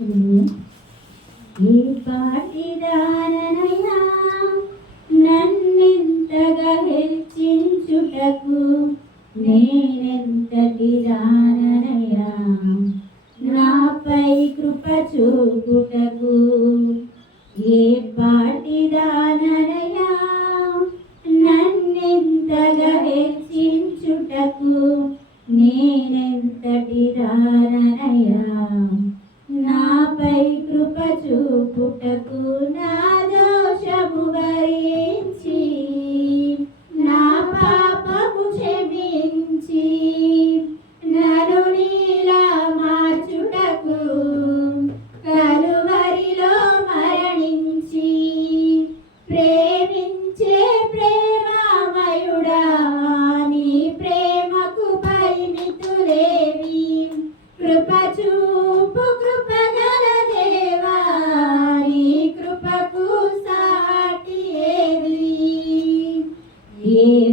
ఈ పాటిదారనయా నన్నెంతగా హెచ్చించుటకు నేనెంతటి దాన నాపై కృప చూపుటకు నా దోషము వరించి నా పాపము క్షమించి నను నీలా మార్చుటకు కలువరిలో మరణించి ప్రేమించే ప్రేమ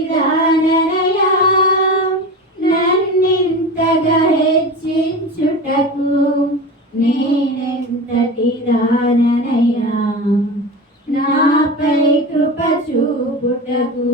నిదాననయ నన్నింతగా హెచ్చించుటకు నేనెంతటి దాననయ. నాపై కృప చూపుటకు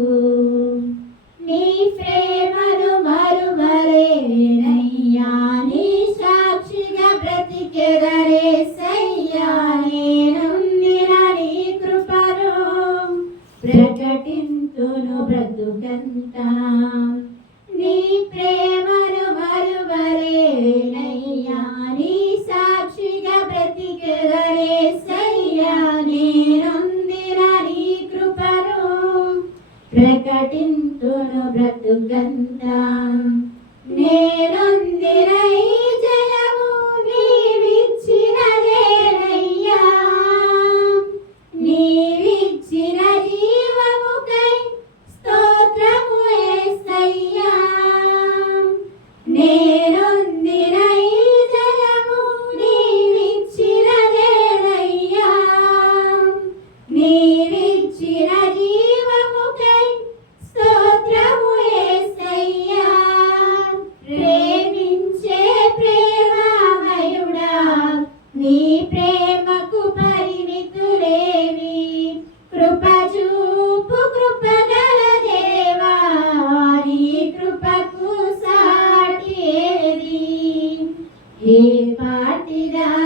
ప్రకటింతును బ్రతుకంతా. నే ప్రేమకు పరిమితులేవి కృప చూపు కృపగల దేవారి కృపకు సాటి ఏ పాటిదా